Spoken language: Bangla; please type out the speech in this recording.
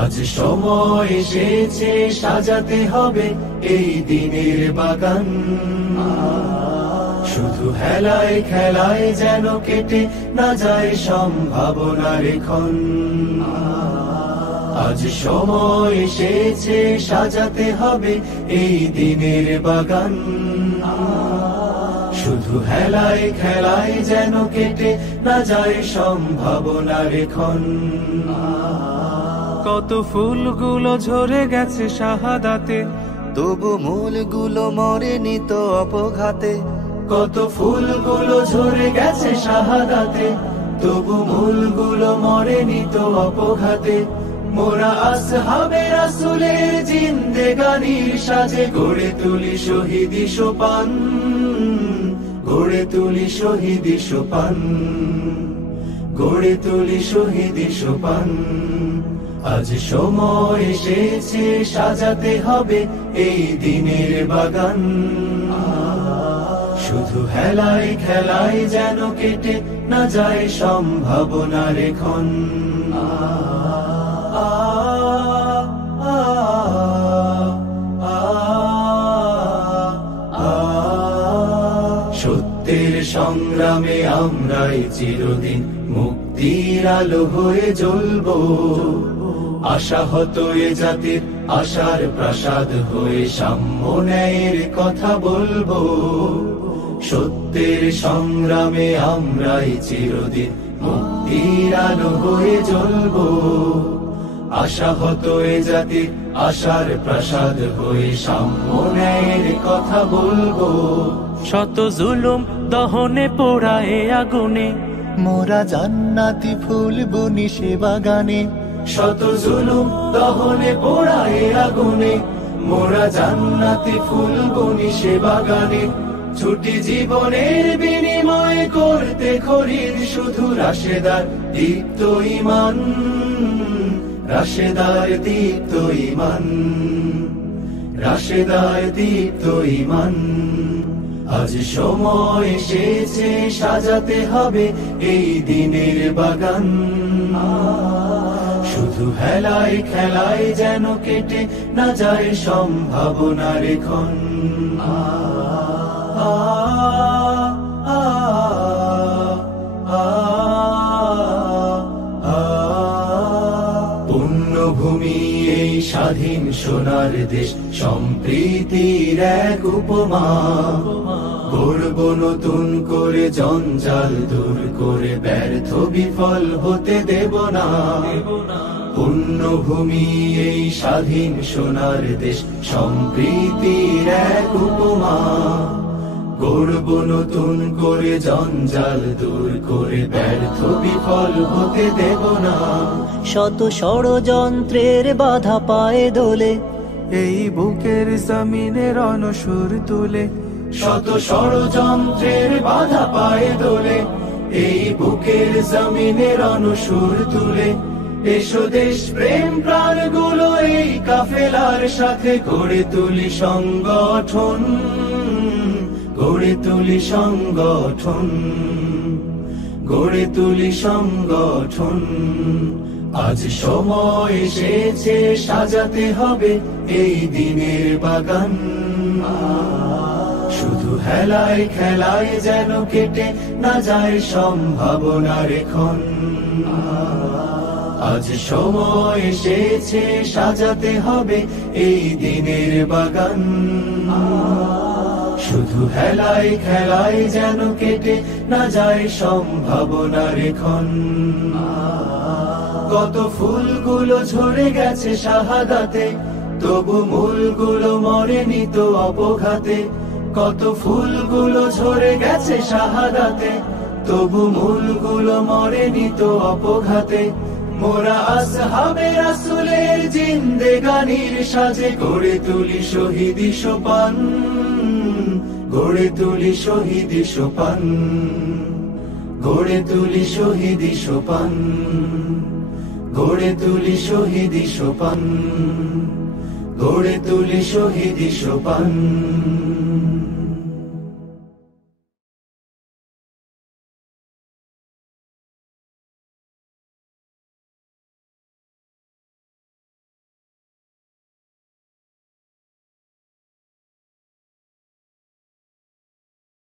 আজ সময় এসেছে সাজাতে হবে এই দিনের বাগান। শুধু হেলায় খেলায় যেন কেটে না যায় সম্ভাবনার ক্ষণ। আজ সময় এসেছে সাজাতে হবে এই দিনের বাগান। শুধু হেলায় খেলায় যেন কেটে না যায় সম্ভাবনার ক্ষণ। কত ফুলগুলো ঝরে গেছে শাহাদাতে, তবু মূলগুলো মরেনি তো অপঘাতে। কত ফুলগুলো ঝরে গেছে শাহাদাতে, তবু মূলগুলো মরেনি তো অপঘাতে। মোরা আসহাবে রাসূলের জিন্দেগানির সাজে গড়ে তুলি শহীদি সোপান, গড়ে তুলি শহীদি সোপান, গড়ে তুলি শহীদি সোপান। আজ সময় এসেছে সাজাতে হবে এই দিনের বাগান। শুধু হেলায় খেলায় যেন কেটে না যায় সম্ভাবনার ক্ষণ। সত্যের সংগ্রামে আমরাই চিরদিন মুক্তির আলো হয়ে জ্বলবো। আশাহত এ জাতির আশার প্রাসাদ হয়ে সাম্য ন্যায়ের কথা বলবো। সত্যের সংগ্রামে আমরাই চিরদিন মুক্তির আলো হয়ে জ্বলবো। আশাহত এ জাতির আশার প্রাসাদ হয়ে সাম্য ন্যায়ের কথা বলবো। শত জুলুম দহনে পোড়ায় আগুনে, মোরা জান্নাতি ফুল বুনি সে বাগানে। শত জুলুম দহনে পোড়ায় আগুনে, মোরা জান্নাতি ফুল বুনি সে বাগানে। ছুটি জীবনের বিনিময় করতে খরিদ শুধু রাশেদার দীপ্ত ঈমান, রাশেদার দীপ্ত ঈমান, রাশেদার দীপ্ত ঈমান। আজ সময় এসেছে সাজাতে হবে এই দিনের বাগান। শুধু হেলায় খেলায় যেন কেটে না যায় সম্ভাবনার ক্ষণ। পুণ্যভূমি এই স্বাধীন সোনার দেশ, সম্প্রীতির এক উপমা। গড়ব নতুন করে জঞ্জাল দূর করে, ব্যর্থ বিফল হতে দেব না। পুণ্যভূমি এই স্বাধীন সোনার দেশ, সম্প্রীতির এক উপমা। গড়ব নতুন করে জঞ্জাল দূর করে, ব্যর্থ বিফল হতে দেব না। শত ষড়যন্ত্রের বাধা পায়ে দোলে, এই বুকের জমিনে রণসুর তুলে। শত ষড়যন্ত্রের বাধা পায়ে দোলে, এই বুকের জমিনে রণসুর তুলে। এসো দেশ প্রেম প্রাণগুলো এই কাফেলার সাথে গড়ে তুলি সংগঠন, গড়ে তুলি সংগঠন, গড়ে তুলি সংগঠন। আজ সময় এসেছে সাজাতে হবে এই দিনের বাগান। শুধু হেলায় খেলায় যেন কেটে না যায় সম্ভাবনার ক্ষণ। আজ সময় এসেছে সাজাতে হবে এই দিনের বাগান। শুধু হেলায় খেলায় যেন কেটে না যায় সম্ভাবনার ক্ষণ। কত ফুলগুলো ঝরে গেছে শাহাদাতে, তবু মূলগুলো মরেনি তো অপঘাতে। কত ফুলগুলো ঝরে গেছে শাহাদাতে, তবু মূলগুলো মরেনি তো অপঘাতে। মোরা আসহাবে রাসূলের জিন্দেগানির সাজে গড়ে তুলি শহীদি সোপান, গড়ে তুলি শহীদি সোপান, গড়ে তুলি শহীদি সোপান, গড়ে তুলি শহীদি সোপান, গড়ে তুলি শহীদি সোপান।